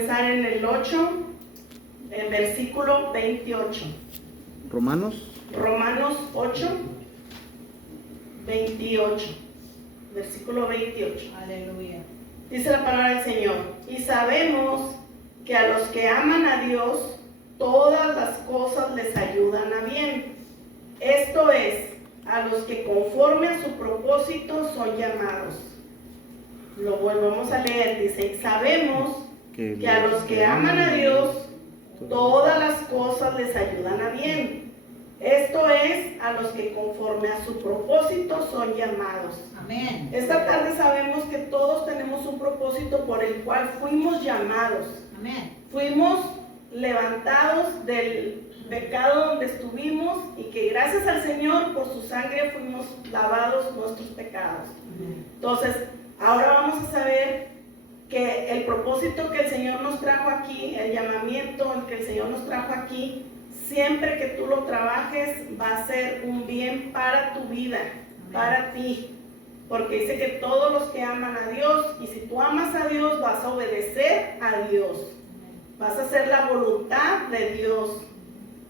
comenzar en el 8, en versículo 28. Romanos 8, 28. Versículo 28. Aleluya. Dice la palabra del Señor: y sabemos que a los que aman a Dios, todas las cosas les ayudan a bien. Esto es, a los que conforme a su propósito son llamados. Lo volvemos a leer, dice: sabemos que a los que aman a Dios, todas las cosas les ayudan a bien. Esto es, a los que conforme a su propósito son llamados. Amén. Esta tarde sabemos que todos tenemos un propósito por el cual fuimos llamados. Amén. Fuimos levantados del pecado donde estuvimos y que gracias al Señor por su sangre fuimos lavados nuestros pecados. Amén. Entonces, ahora vamos a saber que el propósito que el Señor nos trajo aquí, el llamamiento el que el Señor nos trajo aquí, siempre que tú lo trabajes va a ser un bien para tu vida, para ti. Porque dice que todos los que aman a Dios, y si tú amas a Dios, vas a obedecer a Dios. Vas a hacer la voluntad de Dios.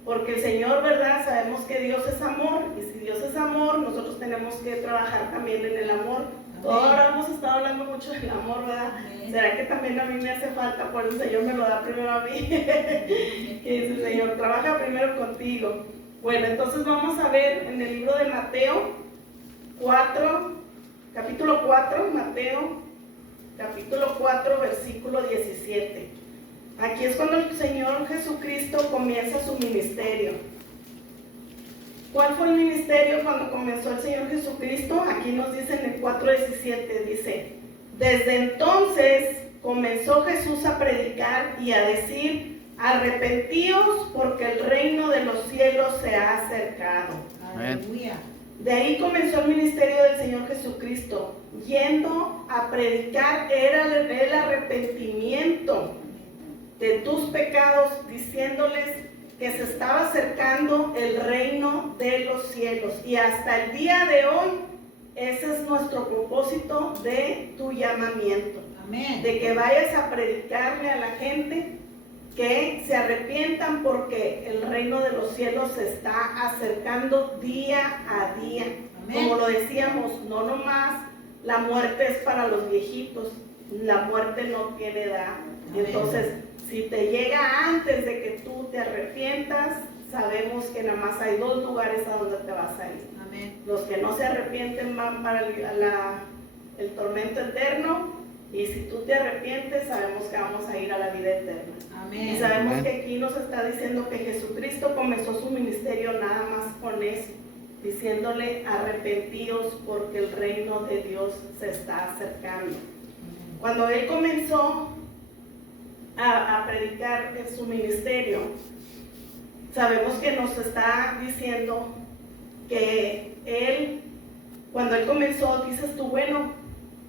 Porque el Señor, ¿verdad? Sabemos que Dios es amor. Y si Dios es amor, nosotros tenemos que trabajar también en el amor. Ahora hemos estado hablando mucho del amor, ¿verdad? Amén. ¿Será que también a mí me hace falta? Por el Señor me lo da primero a mí. Y dice: Señor, trabaja primero contigo. Bueno, entonces vamos a ver en el libro de Mateo 4, capítulo 4, Mateo, capítulo 4, versículo 17. Aquí es cuando el Señor Jesucristo comienza su ministerio. ¿Cuál fue el ministerio cuando comenzó el Señor Jesucristo? Aquí nos dice en el 4:17, dice: desde entonces comenzó Jesús a predicar y a decir: arrepentíos, porque el reino de los cielos se ha acercado. Aleluya. De ahí comenzó el ministerio del Señor Jesucristo, yendo a predicar era el arrepentimiento de tus pecados, diciéndoles que se estaba acercando el reino de los cielos. Y hasta el día de hoy, ese es nuestro propósito de tu llamamiento. Amén. De que vayas a predicarle a la gente que se arrepientan, porque el reino de los cielos se está acercando día a día. Amén. Como lo decíamos, no nomás la muerte es para los viejitos, la muerte no tiene edad. Amén. Entonces, si te llega antes de que tú te arrepientas, sabemos que nada más hay dos lugares a donde te vas a ir. Amén. Los que no se arrepienten van para el tormento eterno, y si tú te arrepientes, sabemos que vamos a ir a la vida eterna. Amén. Y sabemos Amén. que aquí nos está diciendo que Jesucristo comenzó su ministerio nada más con eso, diciéndole: arrepentíos, porque el reino de Dios se está acercando. Cuando Él comenzó a predicar en su ministerio, sabemos que nos está diciendo que Él, cuando Él comenzó, dices tú: bueno,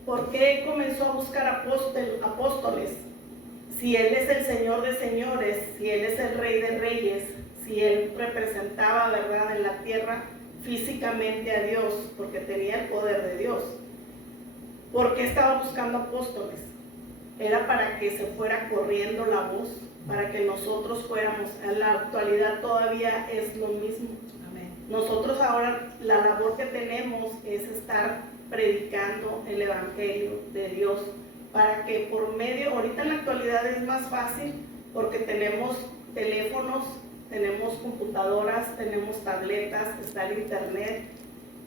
¿por qué Él comenzó a buscar apóstoles? Si Él es el Señor de señores, si Él es el Rey de reyes, si Él representaba, ¿verdad?, en la tierra físicamente a Dios, porque tenía el poder de Dios. ¿Por qué estaba buscando apóstoles? Era para que se fuera corriendo la voz, para que nosotros fuéramos. En la actualidad todavía es lo mismo. Amén. Nosotros ahora la labor que tenemos es estar predicando el Evangelio de Dios, para que por medio, ahorita en la actualidad es más fácil porque tenemos teléfonos, tenemos computadoras, tenemos tabletas, está el internet,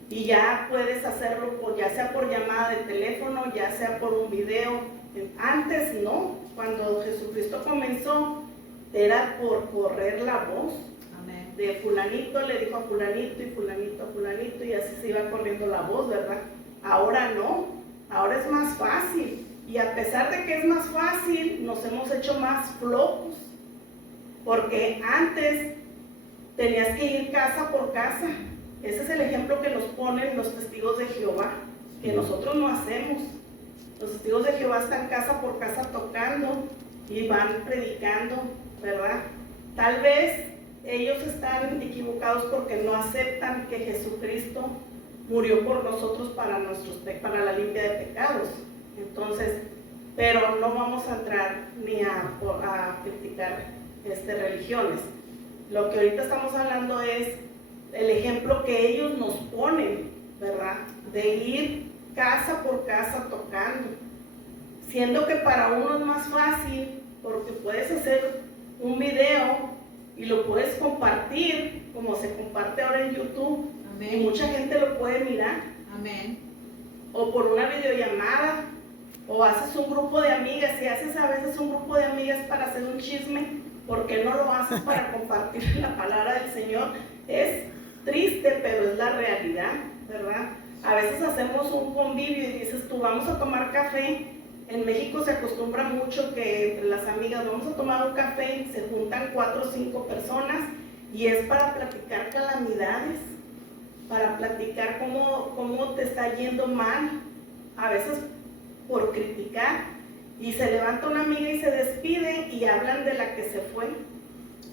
y ya puedes hacerlo ya sea por llamada de teléfono, ya sea por un video. Antes no, cuando Jesucristo comenzó era por correr la voz. Amén. De fulanito le dijo a fulanito, y fulanito a fulanito, y así se iba corriendo la voz, ¿verdad? Ahora no, ahora es más fácil. Y a pesar de que es más fácil, nos hemos hecho más flojos, porque antes tenías que ir casa por casa. Ese es el ejemplo que nos ponen los testigos de Jehová, que nosotros no hacemos. Los testigos de Jehová están casa por casa tocando y van predicando, ¿verdad? Tal vez ellos están equivocados porque no aceptan que Jesucristo murió por nosotros para la limpia de pecados. Entonces, pero no vamos a entrar ni a criticar religiones. Lo que ahorita estamos hablando es el ejemplo que ellos nos ponen, ¿verdad? De ir casa por casa tocando, siendo que para uno es más fácil porque puedes hacer un video y lo puedes compartir como se comparte ahora en YouTube. Amén. Y mucha gente lo puede mirar. Amén. O por una videollamada, o haces un grupo de amigas. Si haces a veces un grupo de amigas para hacer un chisme, ¿por qué no lo haces para compartir la palabra del Señor? Es triste, pero es la realidad, ¿verdad? A veces hacemos un convivio y dices tú, vamos a tomar café. En México se acostumbra mucho que entre las amigas vamos a tomar un café, se juntan 4 o 5 personas y es para platicar calamidades, para platicar cómo te está yendo mal, a veces por criticar, y se levanta una amiga y se despide y hablan de la que se fue.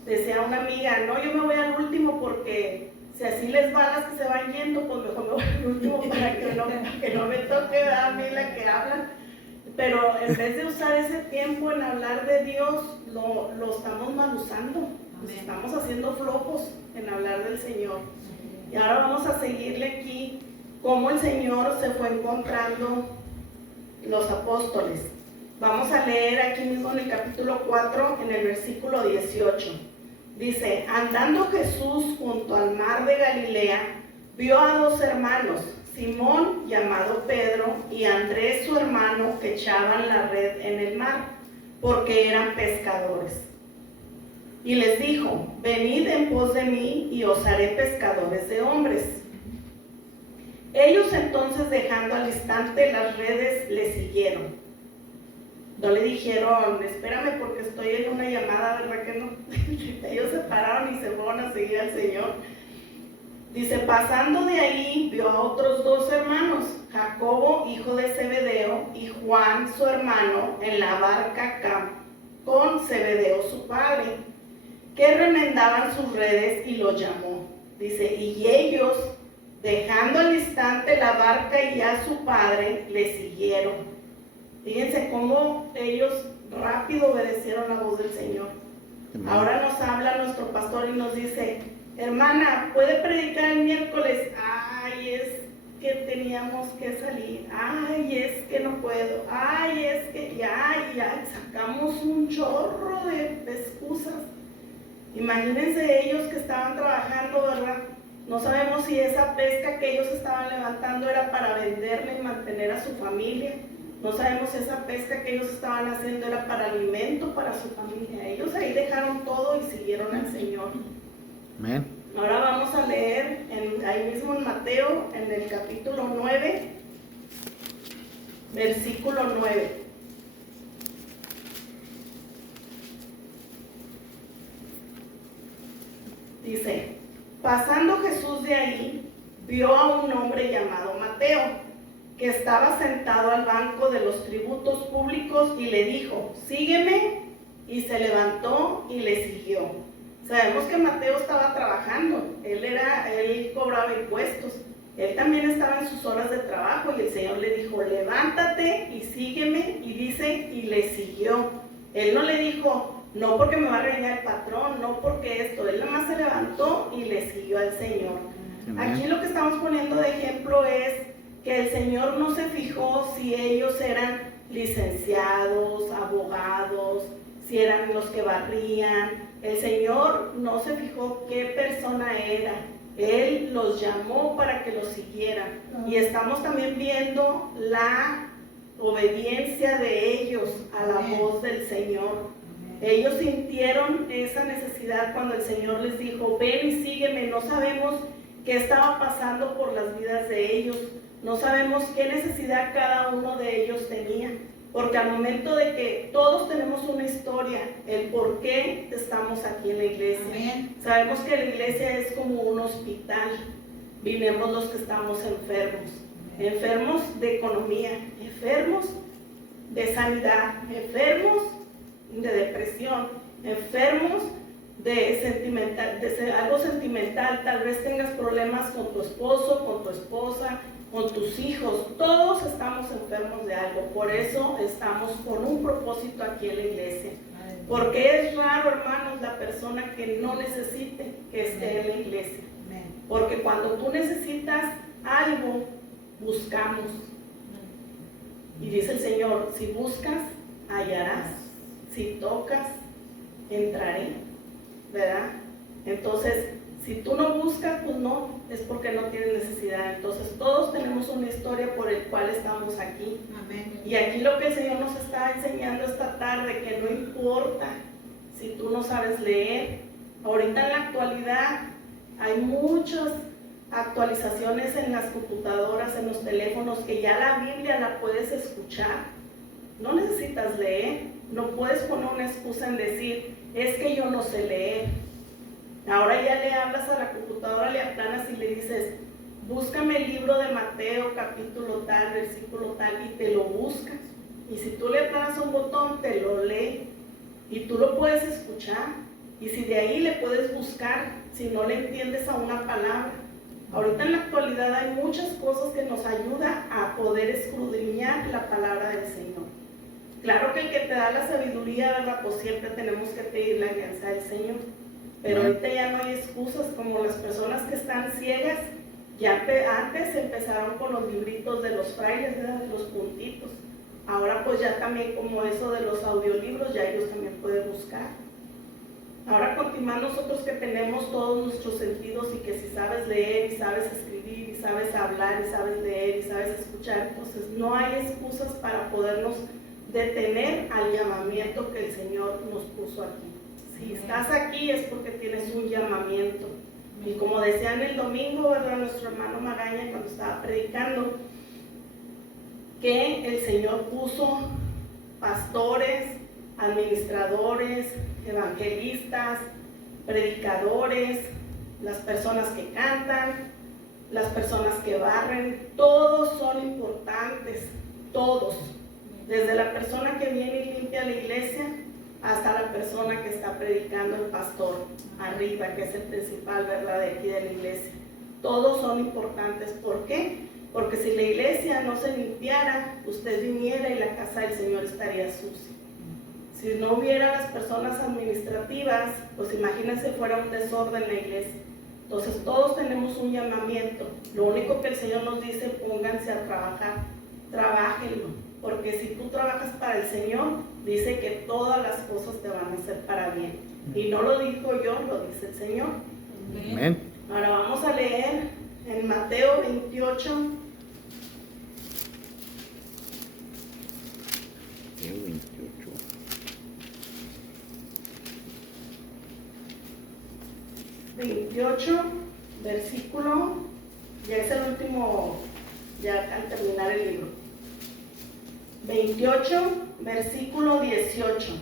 Decía una amiga, no, yo me voy al último porque si así les va a las que se van yendo, pues mejor me voy al último para que no me toque a mí la que hablan. Pero en vez de usar ese tiempo en hablar de Dios, lo estamos mal usando. Nos estamos haciendo flojos en hablar del Señor. Y ahora vamos a seguirle aquí cómo el Señor se fue encontrando los apóstoles. Vamos a leer aquí mismo en el capítulo 4, en el versículo 18. Dice, andando Jesús junto al mar de Galilea, vio a 2 hermanos, Simón, llamado Pedro, y Andrés, su hermano, que echaban la red en el mar, porque eran pescadores. Y les dijo, venid en pos de mí, y os haré pescadores de hombres. Ellos entonces, dejando al instante las redes, le siguieron. No le dijeron, espérame porque estoy en una llamada, ¿verdad que no? Ellos se pararon y se fueron a seguir al Señor. Dice, pasando de ahí, vio a otros 2 hermanos, Jacobo, hijo de Zebedeo, y Juan, su hermano, en la barca con Zebedeo, su padre, que remendaban sus redes, y los llamó. Dice, y ellos, dejando al instante la barca y a su padre, le siguieron. Fíjense cómo ellos rápido obedecieron la voz del Señor. Ahora nos habla nuestro pastor y nos dice, hermana, ¿puede predicar el miércoles? Ay, es que teníamos que salir. Ay, es que no puedo. Ay, es que ya sacamos un chorro de excusas. Imagínense ellos que estaban trabajando, ¿verdad? No sabemos si esa pesca que ellos estaban levantando era para venderla y mantener a su familia. No sabemos si esa pesca que ellos estaban haciendo era para alimento para su familia. Ellos ahí dejaron todo y siguieron al Señor. Amén. Ahora vamos a leer ahí mismo en Mateo, en el capítulo 9, versículo 9. Dice, pasando Jesús de ahí, vio a un hombre llamado Mateo, que estaba sentado al banco de los tributos públicos y le dijo, sígueme, y se levantó y le siguió. Sabemos que Mateo estaba trabajando, él cobraba impuestos, él también estaba en sus horas de trabajo y el Señor le dijo, levántate y sígueme, y dice, y le siguió. Él no le dijo, no porque me va a regañar el patrón, no porque esto, él nada más se levantó y le siguió al Señor. Amén. Aquí lo que estamos poniendo de ejemplo es que el Señor no se fijó si ellos eran licenciados, abogados, si eran los que barrían. El Señor no se fijó qué persona era. Él los llamó para que los siguieran. Y estamos también viendo la obediencia de ellos a la voz del Señor. Ellos sintieron esa necesidad cuando el Señor les dijo, ven y sígueme. No sabemos qué estaba pasando por las vidas de ellos. No sabemos qué necesidad cada uno de ellos tenía. Porque al momento de que todos tenemos una historia, el por qué estamos aquí en la iglesia. Amén. Sabemos que la iglesia es como un hospital. Vivimos los que estamos enfermos. Enfermos de economía, enfermos de sanidad, enfermos de depresión, enfermos de algo sentimental. Tal vez tengas problemas con tu esposo, con tu esposa, con tus hijos. Todos estamos enfermos de algo, por eso estamos con un propósito aquí en la iglesia. Porque es raro, hermanos, la persona que no necesite que esté en la iglesia. Porque cuando tú necesitas algo, buscamos. Y dice el Señor, si buscas, hallarás. Si tocas, entraré. ¿Verdad? Entonces, si tú no buscas, pues no, es porque no tienes necesidad. Entonces, todos tenemos una historia por el cual estamos aquí. Amén. Y aquí lo que el Señor nos está enseñando esta tarde, que no importa si tú no sabes leer. Ahorita en la actualidad hay muchas actualizaciones en las computadoras, en los teléfonos, que ya la Biblia la puedes escuchar. No necesitas leer, no puedes poner una excusa en decir, es que yo no sé leer. Ahora ya le hablas a la computadora, le aplanas y le dices, búscame el libro de Mateo, capítulo tal, versículo tal, y te lo buscas. Y si tú le aplanas un botón, te lo lee, y tú lo puedes escuchar. Y si de ahí le puedes buscar, si no le entiendes a una palabra. Ahorita en la actualidad hay muchas cosas que nos ayudan a poder escudriñar la palabra del Señor. Claro que el que te da la sabiduría, ¿verdad? Pues siempre tenemos que pedir la alianza del Señor. Pero ahorita ya no hay excusas, como las personas que están ciegas, ya antes empezaron con los libritos de los frailes, ¿verdad? Los puntitos. Ahora pues ya también como eso de los audiolibros, ya ellos también pueden buscar. Ahora continuamos nosotros que tenemos todos nuestros sentidos y que si sabes leer y sabes escribir y sabes hablar y sabes leer y sabes escuchar, entonces no hay excusas para podernos detener al llamamiento que el Señor nos puso aquí. Si estás aquí es porque tienes un llamamiento. Y como decían el domingo, ¿verdad? Nuestro hermano Magaña cuando estaba predicando, que el Señor puso pastores, administradores, evangelistas, predicadores, las personas que cantan, las personas que barren, todos son importantes, todos. Desde la persona que viene y limpia la iglesia hasta la persona que está predicando, el pastor arriba, que es el principal, ¿verdad?, de aquí de la iglesia. Todos son importantes. ¿Por qué? Porque si la iglesia no se limpiara, usted viniera y la casa del Señor estaría sucia. Si no hubiera las personas administrativas, pues imagínense fuera un desorden la iglesia. Entonces todos tenemos un llamamiento. Lo único que el Señor nos dice, pónganse a trabajar, trabájenlo. Porque si tú trabajas para el Señor, dice que todas las cosas te van a ser para bien. Y no lo digo yo, lo dice el Señor. Amén. Ahora vamos a leer en Mateo 28. Mateo 28. 28, versículo, ya es el último, ya al terminar el libro. 28, versículo 18.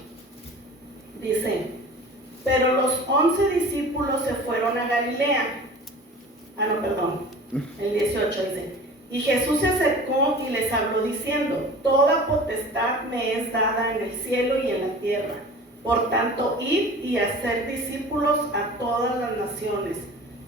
Dice, pero los 11 discípulos se fueron a Galilea. El 18 dice, y Jesús se acercó y les habló diciendo, toda potestad me es dada en el cielo y en la tierra. Por tanto, id y hacer discípulos a todas las naciones,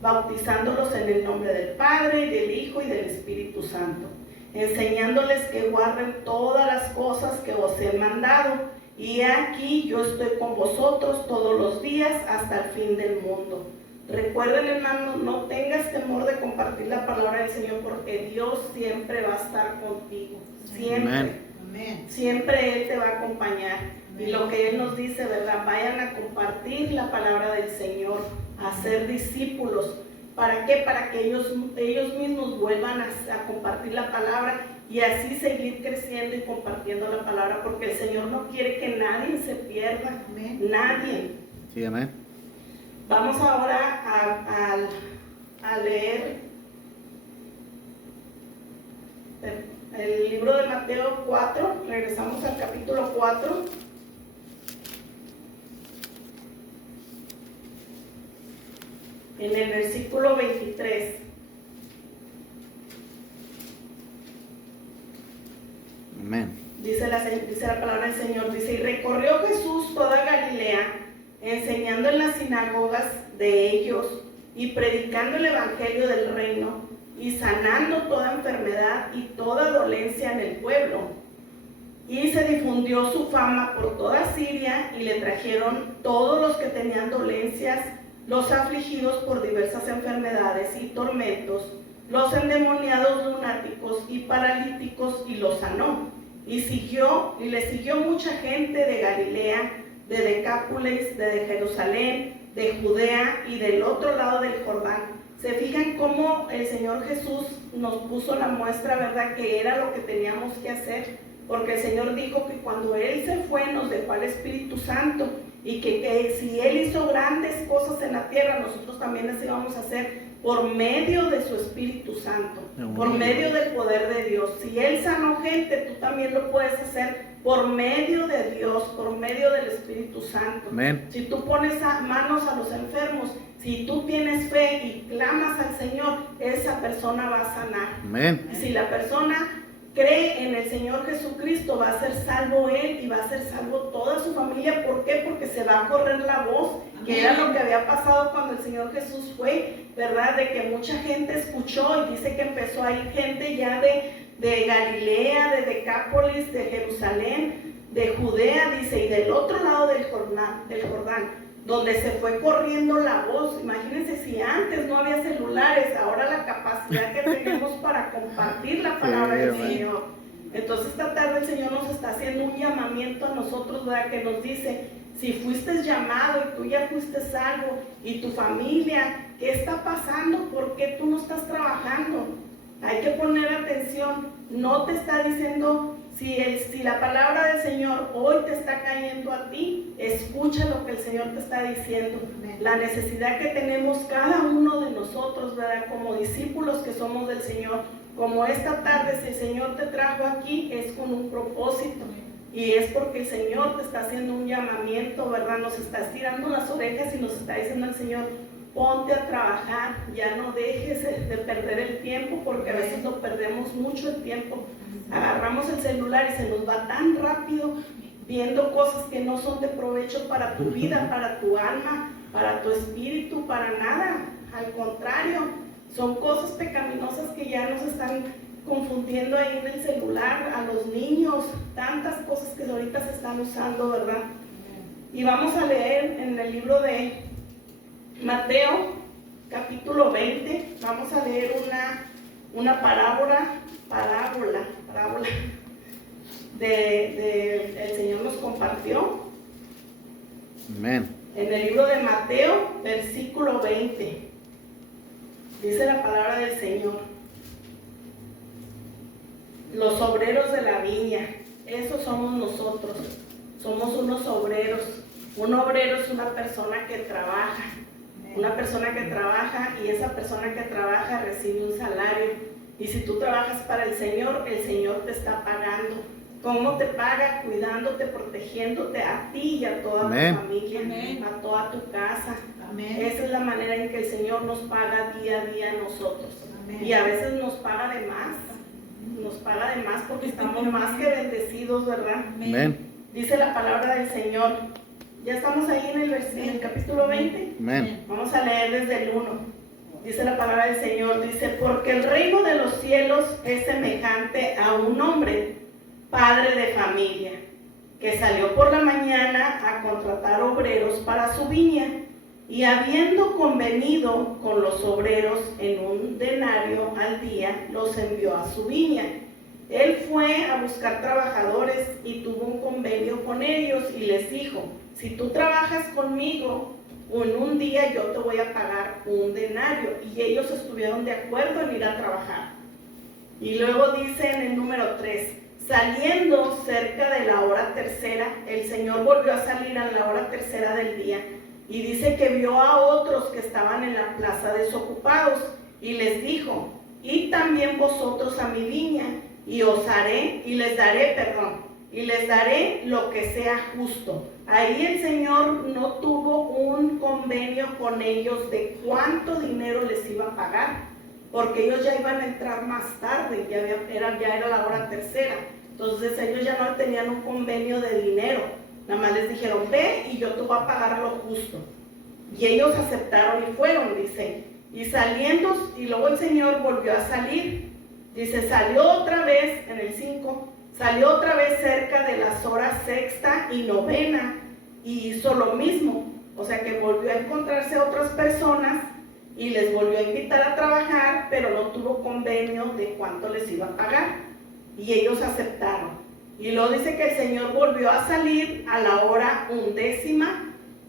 bautizándolos en el nombre del Padre, y del Hijo y del Espíritu Santo, enseñándoles que guarden todas las cosas que os he mandado. Y aquí yo estoy con vosotros todos los días hasta el fin del mundo. Recuerden, hermano, no tengas temor de compartir la palabra del Señor, porque Dios siempre va a estar contigo. Siempre. Amén. Siempre Él te va a acompañar. Y lo que Él nos dice, ¿verdad? Vayan a compartir la palabra del Señor, a ser discípulos. ¿Para qué? Para que ellos mismos vuelvan a compartir la palabra y así seguir creciendo y compartiendo la palabra, porque el Señor no quiere que nadie se pierda. Amén. Nadie. Sí, amén. Vamos ahora a leer el libro de Mateo 4. Regresamos al capítulo 4. En el versículo 23. Amén. Dice la palabra del Señor, dice, y recorrió Jesús toda Galilea, enseñando en las sinagogas de ellos y predicando el evangelio del reino y sanando toda enfermedad y toda dolencia en el pueblo. Y se difundió su fama por toda Siria, y le trajeron todos los que tenían dolencias, los afligidos por diversas enfermedades y tormentos, los endemoniados, lunáticos y paralíticos, y los sanó. Y le siguió mucha gente de Galilea, de Decápolis, de Jerusalén, de Judea y del otro lado del Jordán. Se fijan cómo el Señor Jesús nos puso la muestra, ¿verdad?, que era lo que teníamos que hacer, porque el Señor dijo que cuando Él se fue nos dejó al Espíritu Santo, y que si Él hizo grandes cosas en la tierra, nosotros también las íbamos a hacer por medio de su Espíritu Santo, por medio del poder de Dios. Si Él sanó gente, tú también lo puedes hacer por medio de Dios, por medio del Espíritu Santo. Amén. Si tú pones manos a los enfermos, si tú tienes fe y clamas al Señor, esa persona va a sanar. Amén. Si la persona cree en el Señor Jesucristo, va a ser salvo él y va a ser salvo toda su familia. ¿Por qué? Porque se va a correr la voz, que era lo que había pasado cuando el Señor Jesús fue, ¿verdad? De que mucha gente escuchó, y dice que empezó a ir gente ya de Galilea, de Decápolis, de Jerusalén, de Judea, dice, y del otro lado del Jordán, donde se fue corriendo la voz. Imagínense si antes no había celulares, ahora la capacidad que tenemos para compartir la palabra del Señor. Entonces esta tarde el Señor nos está haciendo un llamamiento a nosotros, ¿verdad?, que nos dice: si fuiste llamado y tú ya fuiste salvo, y tu familia, ¿qué está pasando? ¿Por qué tú no estás trabajando? Hay que poner atención. No te está diciendo, si la palabra del Señor hoy te está cayendo a ti, escucha lo que el Señor te está diciendo. La necesidad que tenemos cada uno de nosotros, ¿verdad?, como discípulos que somos del Señor. Como esta tarde, si el Señor te trajo aquí, es con un propósito. Y es porque el Señor te está haciendo un llamamiento, ¿verdad? Nos está estirando las orejas y nos está diciendo el Señor: ponte a trabajar, ya no dejes de perder el tiempo, porque a veces lo perdemos mucho el tiempo. Agarramos el celular y se nos va tan rápido viendo cosas que no son de provecho para tu vida, para tu alma, para tu espíritu, para nada. Al contrario, son cosas pecaminosas que ya nos están confundiendo ahí en el celular, a los niños, tantas cosas que ahorita se están usando, ¿verdad? Y vamos a leer en el libro de Mateo, capítulo 20, vamos a leer una parábola el Señor nos compartió. Amén. En el libro de Mateo, versículo 20, dice la palabra del Señor: los obreros de la viña, esos somos nosotros, somos unos obreros. Un obrero es una persona que trabaja, y esa persona que trabaja recibe un salario. Y si tú trabajas para el Señor te está pagando. ¿Cómo te paga? Cuidándote, protegiéndote a ti y a toda Amén. tu familia, Amén. a toda tu casa. Amén. Esa es la manera en que el Señor nos paga día a día a nosotros. Amén. Y a veces nos paga de más porque estamos más que bendecidos, ¿verdad? Amén. Dice la palabra del Señor. Ya estamos ahí en el capítulo 20. Amén. Vamos a leer desde el 1. Dice la palabra del Señor, dice: porque el reino de los cielos es semejante a un hombre, padre de familia, que salió por la mañana a contratar obreros para su viña, y habiendo convenido con los obreros en un denario al día, los envió a su viña. Él fue a buscar trabajadores y tuvo un convenio con ellos y les dijo: si tú trabajas conmigo, en un día yo te voy a pagar un denario. Y ellos estuvieron de acuerdo en ir a trabajar. Y luego dice en el número 3: saliendo cerca de la hora tercera, el Señor volvió a salir a la hora tercera del día, y dice que vio a otros que estaban en la plaza desocupados, y les dijo: id también vosotros a mi viña, y les daré lo que sea justo. Ahí el Señor no tuvo un convenio con ellos de cuánto dinero les iba a pagar, porque ellos ya iban a entrar más tarde, ya era la hora tercera. Entonces ellos ya no tenían un convenio de dinero, nada más les dijeron: ve y yo te voy a pagar lo justo. Y ellos aceptaron y fueron, dice. Y saliendo, y luego el Señor volvió a salir. Dice, salió otra vez, en el 5, salió otra vez cerca de las horas sexta y novena y hizo lo mismo. O sea que volvió a encontrarse otras personas y les volvió a invitar a trabajar, pero no tuvo convenio de cuánto les iba a pagar. Y ellos aceptaron. Y luego dice que el Señor volvió a salir a la hora 11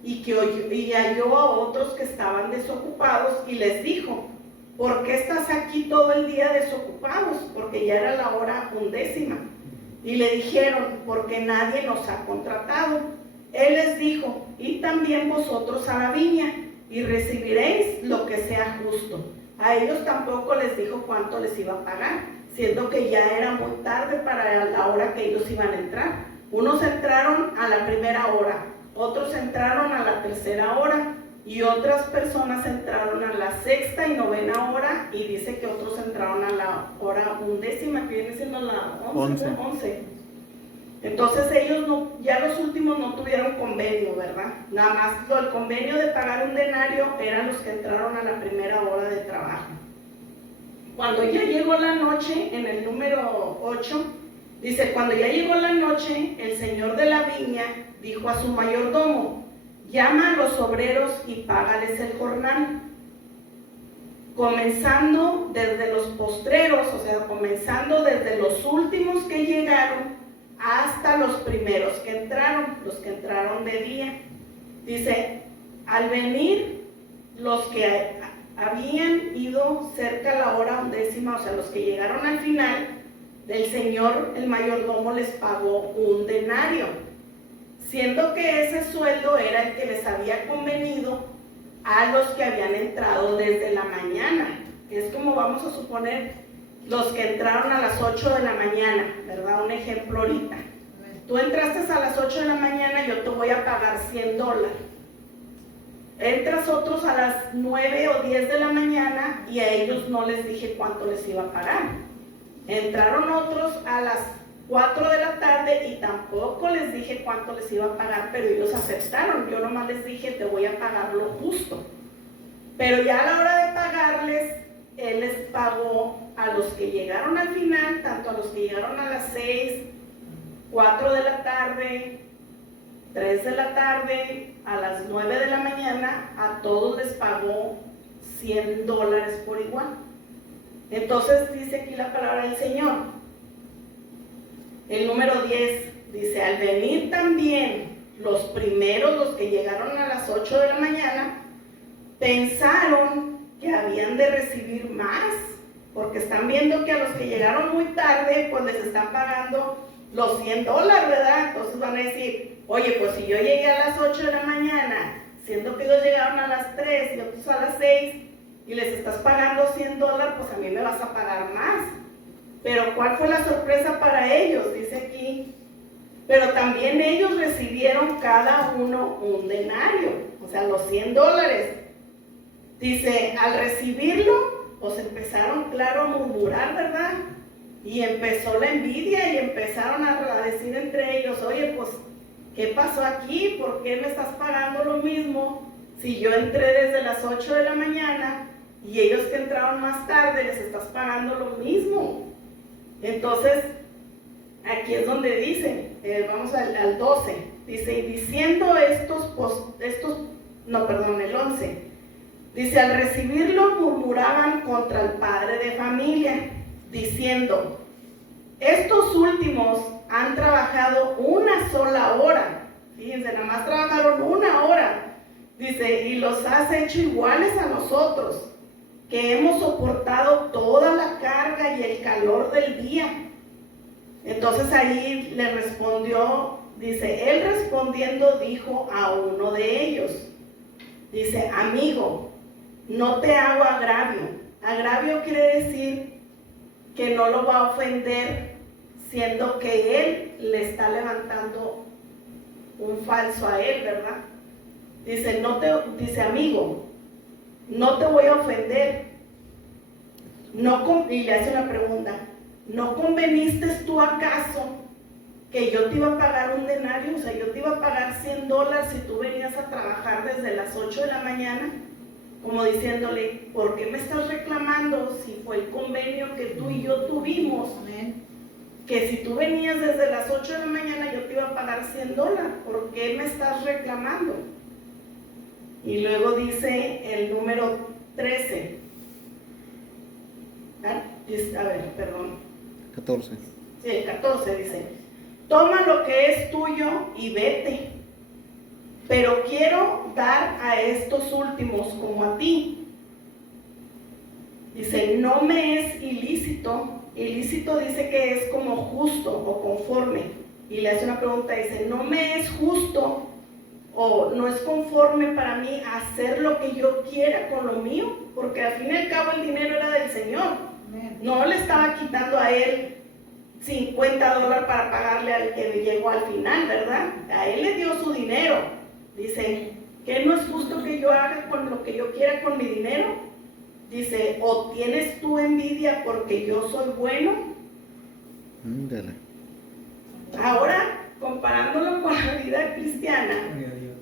y halló a otros que estaban desocupados y les dijo, ¿por qué estás aquí todo el día desocupados? Porque ya era la hora 11. Y le dijeron, porque nadie nos ha contratado. Él les dijo, y también vosotros a la viña, y recibiréis lo que sea justo. A ellos tampoco les dijo cuánto les iba a pagar, siendo que ya era muy tarde para la hora que ellos iban a entrar. Unos entraron a la primera hora, otros entraron a la tercera hora, y otras personas entraron a la sexta y novena hora, y dice que otros entraron a la hora 11, que viene siendo la 11. Entonces ellos ya los últimos no tuvieron convenio, ¿verdad? Nada más el convenio de pagar un denario eran los que entraron a la primera hora de trabajo. Cuando ya llegó la noche, en el número 8, dice, cuando ya llegó la noche, el señor de la viña dijo a su mayordomo, llama a los obreros y págales el jornal, comenzando desde los postreros, o sea, comenzando desde los últimos que llegaron hasta los primeros que entraron de día. Dice, al venir los que habían ido cerca a la hora 11, o sea, los que llegaron al final, del Señor, el mayordomo les pagó un denario, siendo que ese sueldo era el que les había convenido a los que habían entrado desde la mañana, que es como vamos a suponer los que entraron a las 8 de la mañana, ¿verdad? Un ejemplo ahorita. Tú entraste a las 8 de la mañana, yo te voy a pagar $100. Entras otros a las 9 o 10 de la mañana y a ellos no les dije cuánto les iba a pagar. Entraron otros a las 4 de la tarde y tampoco les dije cuánto les iba a pagar, pero ellos aceptaron. Yo nomás les dije, te voy a pagar lo justo. Pero ya a la hora de pagarles, Él les pagó a los que llegaron al final, tanto a los que llegaron a las 6, 4 de la tarde, 3 de la tarde, a las 9 de la mañana, a todos les pagó $100 por igual. Entonces dice aquí la palabra del Señor. El número 10 dice, al venir también los primeros, los que llegaron a las 8 de la mañana, pensaron que habían de recibir más, porque están viendo que a los que llegaron muy tarde, pues les están pagando los $100, ¿verdad? Entonces van a decir, oye, pues si yo llegué a las 8 de la mañana, siendo que ellos llegaron a las 3 y otros a las 6, y les estás pagando $100, pues a mí me vas a pagar más. Pero ¿cuál fue la sorpresa para ellos? Dice aquí, pero también ellos recibieron cada uno un denario, o sea, los $100. Dice, al recibirlo, pues empezaron, claro, a murmurar, ¿verdad? Y empezó la envidia y empezaron a decir entre ellos, oye, pues, ¿qué pasó aquí? ¿Por qué me estás pagando lo mismo si yo entré desde las 8 de la mañana y ellos que entraron más tarde les estás pagando lo mismo? Entonces, aquí es donde dice, vamos al 12, dice, y diciendo el 11, dice, al recibirlo murmuraban contra el padre de familia, diciendo, estos últimos han trabajado una sola hora, fíjense, nada más trabajaron una hora, dice, y los has hecho iguales a nosotros, que hemos soportado toda la carga y el calor del día. Entonces ahí le respondió, dice, él respondiendo dijo a uno de ellos, dice, amigo, no te hago agravio. Agravio quiere decir que no lo va a ofender, siendo que él le está levantando un falso a él, ¿verdad? Dice, dice, amigo, no te voy a ofender. Y le hace una pregunta, ¿no conveniste tú acaso que yo te iba a pagar un denario? O sea, yo te iba a pagar $100 si tú venías a trabajar desde las 8 de la mañana. como diciéndole, ¿por qué me estás reclamando si fue el convenio que tú y yo tuvimos? Amén. Que si tú venías desde las 8 de la mañana yo te iba a pagar $100, ¿por qué me estás reclamando? Y luego dice el número 13. A ver, perdón. 14. Sí, el 14 dice, toma lo que es tuyo y vete, pero quiero dar a estos últimos como a ti. Dice, no me es ilícito. Ilícito dice que es como justo o conforme. Y le hace una pregunta, dice, no me es justo o no es conforme para mí hacer lo que yo quiera con lo mío, porque al fin y al cabo el dinero era del Señor. Amén. No le estaba quitando a él $50 para pagarle al que llegó al final, ¿verdad? A él le dio su dinero. Dice, ¿qué no es justo que yo haga con lo que yo quiera con mi dinero? Dice, ¿o tienes tú envidia porque yo soy bueno? Ándale. Ahora, comparándolo con la vida cristiana, Gloria a Dios.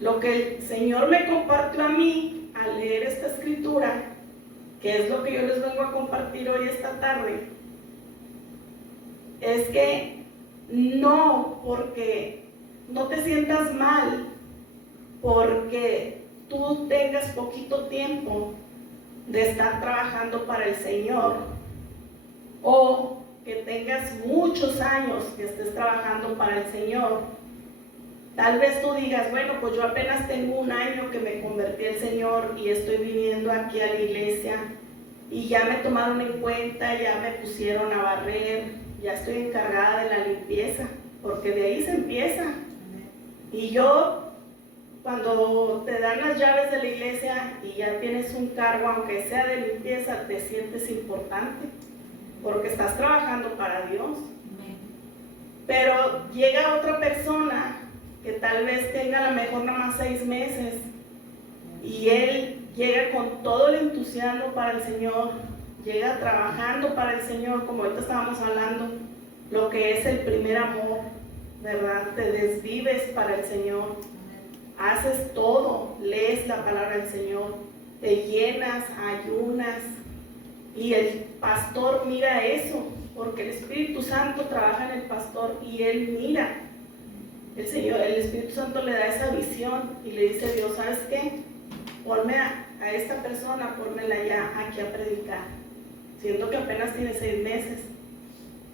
lo que el Señor me compartió a mí al leer esta escritura, que es lo que yo les vengo a compartir hoy esta tarde, es que no, porque no te sientas mal, porque tú tengas poquito tiempo de estar trabajando para el Señor, o que tengas muchos años que estés trabajando para el Señor. Tal vez tú digas, bueno, pues yo apenas tengo un año que me convertí al Señor y estoy viniendo aquí a la iglesia y ya me tomaron en cuenta, ya me pusieron a barrer, ya estoy encargada de la limpieza, porque de ahí se empieza. Y yo, cuando te dan las llaves de la iglesia y ya tienes un cargo, aunque sea de limpieza, te sientes importante, porque estás trabajando para Dios. Pero llega otra persona que tal vez tenga a lo mejor nada más 6 meses y él llega con todo el entusiasmo para el Señor, llega trabajando para el Señor, como ahorita estábamos hablando, lo que es el primer amor, ¿verdad? Te desvives para el Señor, haces todo, lees la palabra del Señor, te llenas, ayunas, y el pastor mira eso, porque el Espíritu Santo trabaja en el pastor y él mira. El Espíritu Santo le da esa visión y le dice a Dios, ¿sabes qué? Ponme a esta persona, pónmela ya aquí a predicar. Siento que apenas tiene 6 meses,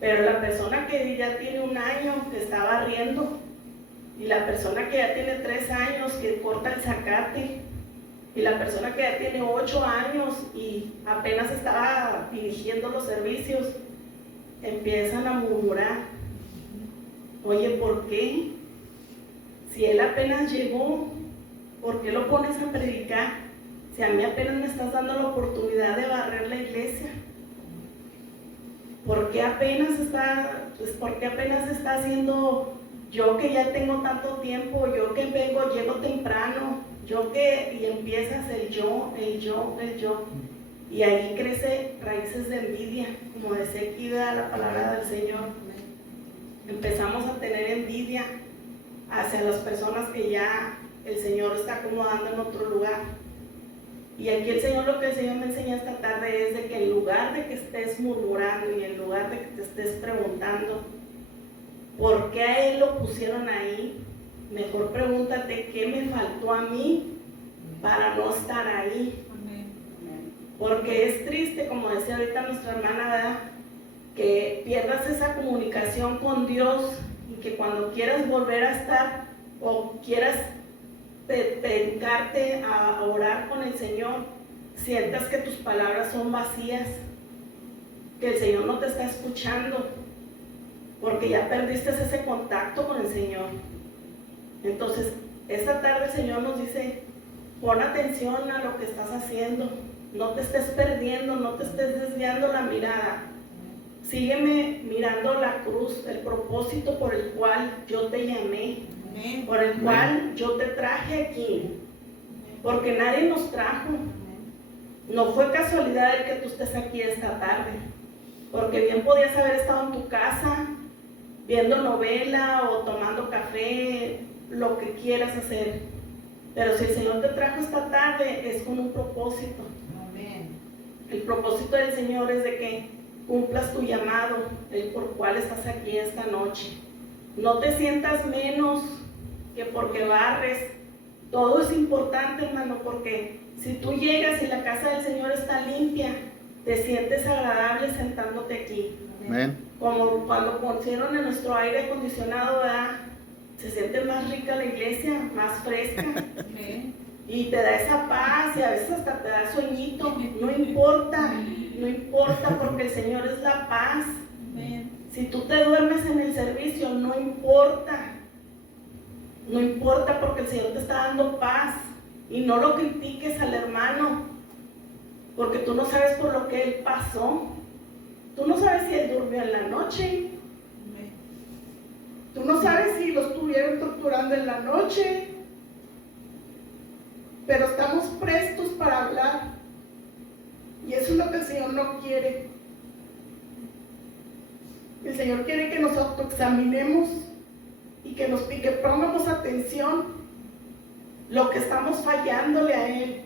pero la persona que ya tiene 1 año, que está barriendo, y la persona que ya tiene 3 años, que corta el zacate, y la persona que ya tiene 8 años y apenas estaba dirigiendo los servicios, empiezan a murmurar. Oye, ¿por qué? Si él apenas llegó, ¿por qué lo pones a predicar? Si a mí apenas me estás dando la oportunidad de barrer la iglesia. ¿Por qué apenas está haciendo yo que ya tengo tanto tiempo, yo que llego temprano, y empiezas el yo? Y ahí crece raíces de envidia, como decía aquí la palabra del Señor. Empezamos a tener envidia hacia las personas que ya el Señor está acomodando en otro lugar. Y aquí lo que el Señor me enseña esta tarde es de que en lugar de que estés murmurando y en lugar de que te estés preguntando por qué a Él lo pusieron ahí, mejor pregúntate qué me faltó a mí para no estar ahí. Porque es triste, como decía ahorita nuestra hermana, ¿verdad?, que pierdas esa comunicación con Dios y que cuando quieras volver a estar o quieras dedicarte a orar con el Señor, sientas que tus palabras son vacías, que el Señor no te está escuchando, porque ya perdiste ese contacto con el Señor. Entonces, esta tarde el Señor nos dice, pon atención a lo que estás haciendo, no te estés perdiendo, no te estés desviando la mirada. Sígueme mirando la cruz, el propósito por el cual yo te llamé, por el cual yo te traje aquí, porque nadie nos trajo. No fue casualidad el que tú estés aquí esta tarde, porque bien podías haber estado en tu casa viendo novela o tomando café, lo que quieras hacer, Pero si el Señor te trajo esta tarde, es con un propósito. Amén. El propósito del Señor es de que cumplas tu llamado, el por cual estás aquí esta noche. No te sientas menos que porque barres. Todo es importante, hermano, porque si tú llegas y la casa del Señor está limpia, te sientes agradable sentándote aquí. Amén. Como cuando pusieron en nuestro aire acondicionado, ¿verdad? Se siente más rica la iglesia, más fresca. Amén. Y te da esa paz y a veces hasta te da sueñito. No importa, no importa porque el Señor es la paz. Amén. Si tú te duermes en el servicio, no importa. No importa porque el Señor te está dando paz. Y no lo critiques al hermano, porque tú no sabes por lo que él pasó. Tú no sabes si él durmió en la noche. Amén. Tú no sabes si lo estuvieron torturando en la noche. Pero estamos prestos para hablar. Y eso es lo que el Señor no quiere. El Señor quiere que nos autoexaminemos y que pongamos atención lo que estamos fallándole a Él.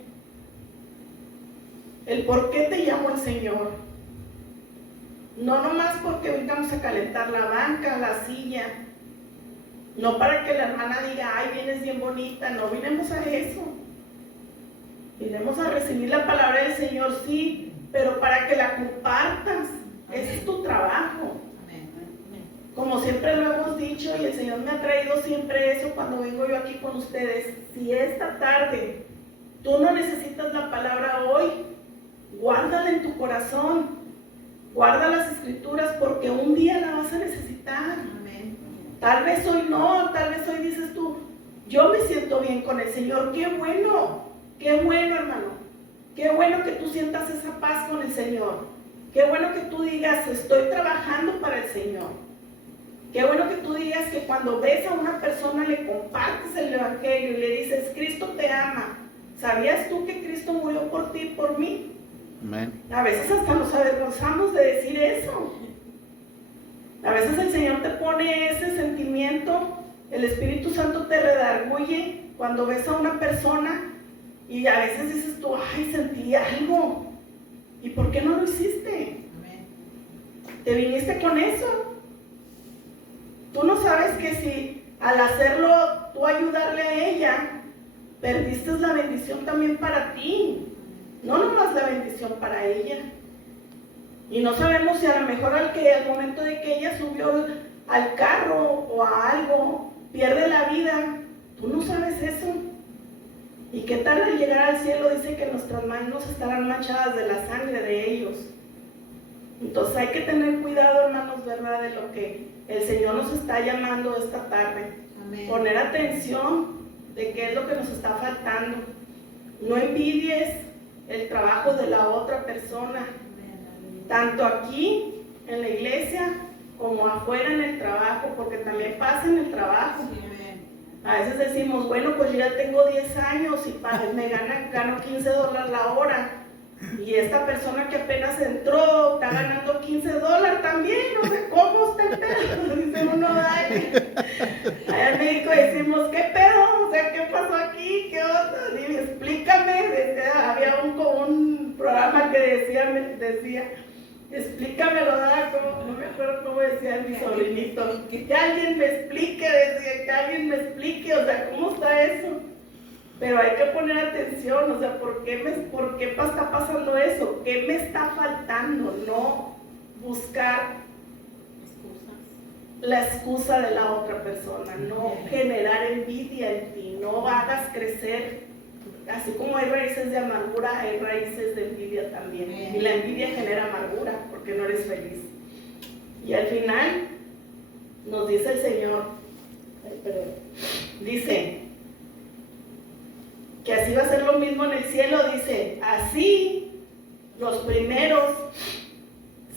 El por qué te llamó el Señor. No nomás porque vengamos a calentar la banca, la silla. No para que la hermana diga, ay, vienes bien bonita. No vinimos a eso. Vinimos a recibir la palabra del Señor, sí, pero para que la compartas. Ese es tu trabajo. Amén. Como siempre lo hemos dicho, y el Señor me ha traído siempre eso cuando vengo yo aquí con ustedes. Si esta tarde tú no necesitas la palabra hoy, guárdala en tu corazón. Guarda las escrituras porque un día la vas a necesitar. Amén. Tal vez hoy no, tal vez hoy dices tú, yo me siento bien con el Señor. Qué bueno, hermano. Qué bueno que tú sientas esa paz con el Señor. Qué bueno que tú digas, estoy trabajando para el Señor. Qué bueno que tú digas que cuando ves a una persona le compartes el evangelio y le dices, Cristo te ama. ¿Sabías tú que Cristo murió por ti y por mí? Amén. A veces hasta nos avergonzamos de decir eso. A veces el Señor te pone ese sentimiento, el Espíritu Santo te redarguye cuando ves a una persona y a veces dices tú, ay, sentí algo. ¿Y por qué no lo hiciste? Amén. ¿Te viniste con eso? Tú no sabes que si al hacerlo, tú ayudarle a ella, perdiste la bendición también para ti. No nomás la bendición para ella. Y no sabemos si a lo mejor al momento de que ella subió al carro o a algo, pierde la vida. Tú no sabes eso. Y qué tal al llegar al cielo dice que nuestras manos estarán manchadas de la sangre de ellos. Entonces hay que tener cuidado, hermanos, ¿verdad? De lo que el Señor nos está llamando esta tarde. Amén. Poner atención de qué es lo que nos está faltando. No envidies el trabajo de la otra persona, tanto aquí en la iglesia como afuera en el trabajo, porque también pasa en el trabajo. Sí, amén. A veces decimos, bueno, pues yo ya tengo 10 años y gano $15 la hora. Y esta persona que apenas entró está ganando $15 también. O sea, ¿cómo está el pedo? Dice uno, ay. Allá en México decimos, ¿qué pedo? O sea, ¿qué pasó aquí? ¿Qué onda? Dime, explícame. Había un programa que decía, explícamelo, ¿verdad? No me acuerdo cómo decía mi sobrinito. Que alguien me explique, decía, que alguien me explique, o sea, ¿cómo está eso? Pero hay que poner atención, o sea, ¿por qué está pasando eso? ¿Qué me está faltando? No buscar la excusa de la otra persona, no generar envidia en ti, no hagas crecer. Así como hay raíces de amargura, hay raíces de envidia también. Y la envidia genera amargura porque no eres feliz. Y al final nos dice el Señor, dice que así va a ser lo mismo en el cielo. Dice, así los primeros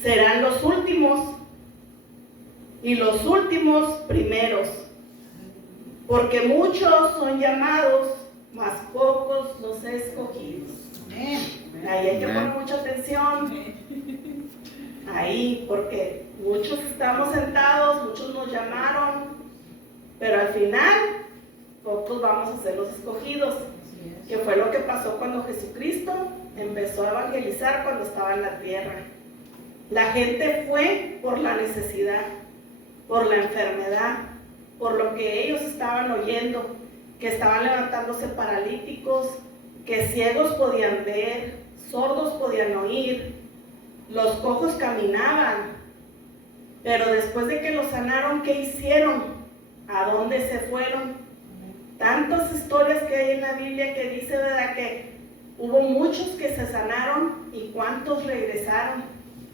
serán los últimos y los últimos primeros, porque muchos son llamados, mas pocos los escogidos. Amén. Ahí hay que poner mucha atención. Ahí, porque muchos estamos sentados, muchos nos llamaron, pero al final pocos vamos a ser los escogidos, Así es. que fue lo que pasó cuando Jesucristo empezó a evangelizar cuando estaba en la tierra. La gente fue por la necesidad, por la enfermedad, por lo que ellos estaban oyendo, que estaban levantándose paralíticos, que ciegos podían ver, sordos podían oír, los cojos caminaban. Pero después de que los sanaron, ¿qué hicieron? ¿A dónde se fueron? Tantas historias que hay en la Biblia que dice, ¿verdad?, que hubo muchos que se sanaron y cuántos regresaron,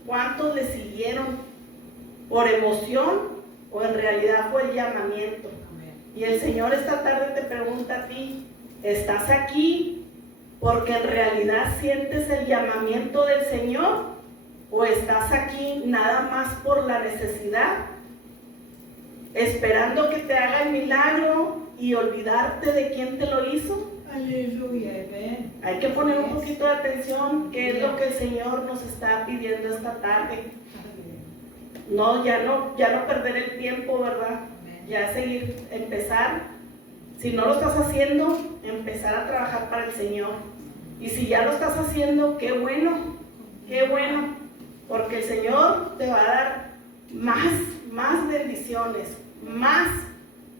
cuántos le siguieron por emoción o en realidad fue el llamamiento. Amén. Y el Señor esta tarde te pregunta a ti, ¿estás aquí porque en realidad sientes el llamamiento del Señor o estás aquí nada más por la necesidad, esperando que te haga el milagro y olvidarte de quién te lo hizo? Aleluya. Amén. Hay que poner un poquito de atención, qué es lo que el Señor nos está pidiendo esta tarde. No, ya no perder el tiempo, ¿verdad? Amén. Ya empezar. Si no lo estás haciendo, empezar a trabajar para el Señor. Y si ya lo estás haciendo, qué bueno, porque el Señor te va a dar más bendiciones, más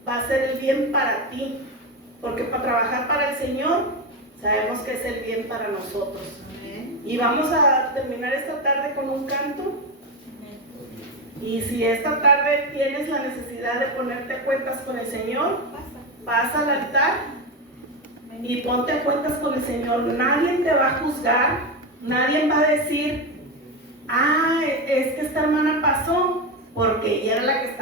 va a ser el bien para ti, porque para trabajar para el Señor sabemos que es el bien para nosotros. Amén. Y vamos a terminar esta tarde con un canto. Y si esta tarde tienes la necesidad de ponerte a cuentas con el Señor, pasa al altar y ponte a cuentas con el Señor. Nadie te va a juzgar, nadie va a decir, es que esta hermana pasó porque ella era la que estaba